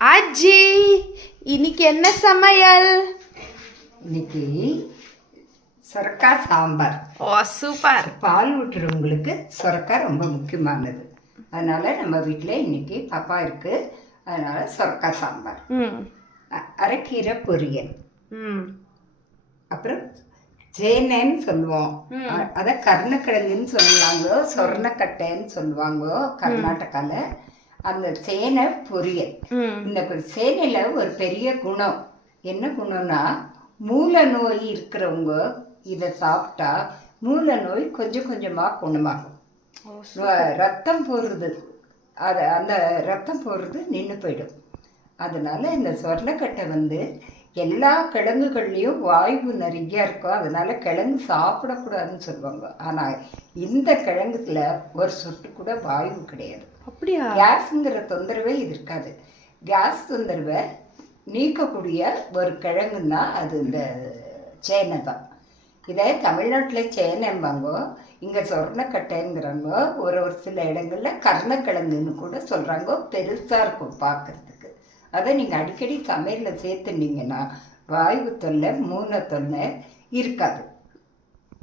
ஆஜி, இன்னைக்கு என்ன சமையல்? இன்னைக்கு சொரக்காய் சாம்பார். ஓ சூப்பர். பால் ஊட்டுறவங்களுக்கு சொரக்காய் ரொம்ப முக்கியமானது. அதனால நம்ம வீட்டில் இன்னைக்கு பாப்பா இருக்கு, அதனால சொரக்காய் சாம்பார். அரைக்கீரை பொரியல், அப்புறம் சேனைன்னு சொல்லுவோம், அதை கருணக்கிழங்குன்னு சொல்லுவாங்க, சொர்ணக்கட்டைன்னு சொல்லுவாங்க கர்நாடகாவில். அந்த சேனை பொரியல். இந்த சேனையில ஒரு பெரிய குணம் என்ன குணம்னா, மூல நோய் இருக்கிறவங்க இதை சாப்பிட்டா மூல நோய் கொஞ்சம் கொஞ்சமாக குணமாகும். ரத்தம் போடுறது, அந்த ரத்தம் போடுறது நின்று போயிடும். அதனால இந்த சொர்ணக்கட்டை எல்லா கிழங்குகள்லேயும் வாய்வு நிறைய இருக்கும். அதனால கிழங்கு சாப்பிடக்கூடாதுன்னு சொல்லுவாங்க. ஆனால் இந்த கிழங்குல ஒரு சொட்டு கூட வாய்வு கிடையாது. அப்படியா? கேஸுங்கிற தொந்தரவே இது இருக்காது. கேஸ் தொந்தரவை நீக்கக்கூடிய ஒரு கிழங்குன்னா அது இந்த சேனை தான். இதை தமிழ்நாட்டில் சேனைம்பாங்க, இங்கே சொர்ணக்கட்டைங்கிறாங்க, ஒரு சில இடங்களில் கர்ணக்கிழங்குன்னு கூட சொல்கிறாங்க. பெருசாக இருக்கும் பார்க்குறதுக்கு. அதை நீங்கள் அடிக்கடி சமையலில் சேர்த்துனீங்கன்னா வாய்வு தொல்லை, மூல தொல்லை இருக்காது.